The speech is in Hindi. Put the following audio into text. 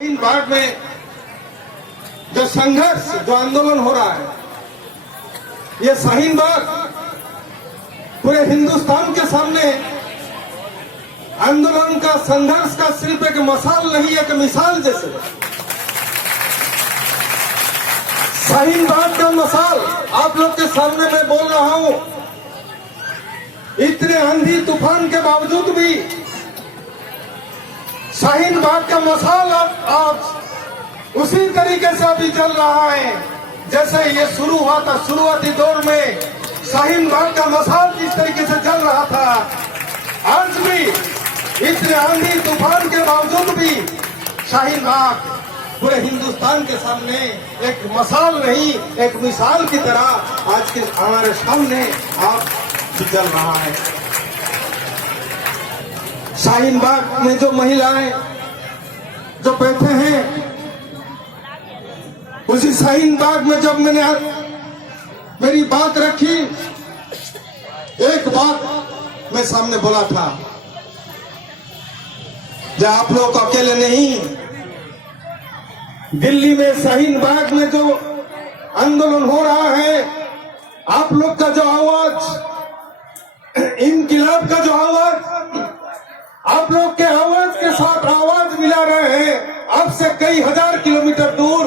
इन बाग में जो संघर्ष, जो आंदोलन हो रहा है, ये शाहीन बाग पूरे हिंदुस्तान के सामने आंदोलन का, संघर्ष का सिर्फ एक मसाल नहीं, एक मिसाल जैसे शाहीन बाग का मसाल आप लोग के सामने मैं बोल रहा हूं। इतने आंधी तूफान के बावजूद भी शाहीन बाग का मसाल आज उसी तरीके से अभी चल रहा है जैसे ये शुरू हुआ था। शुरुआती दौर में शाहीन बाग का मसाल जिस तरीके से चल रहा था, आज भी इतने आंधी तूफान के बावजूद भी शाहीन बाग पूरे हिंदुस्तान के सामने एक मसाल नहीं, एक मिसाल की तरह आज के हमारे सामने आज चल रहा है। शाहीन बाग में जो महिलाएं जो बैठे हैं, उसी शाहीन बाग में जब मैंने मेरी बात रखी, एक बात मैं सामने बोला था, जब आप लोग अकेले नहीं, दिल्ली में शाहीन बाग में जो आंदोलन हो रहा है, आप लोग का जो आवाज, इनकिलाब का जो आवाज, आप लोग के आवाज के साथ आवाज मिला रहे हैं। अब से कई हजार किलोमीटर दूर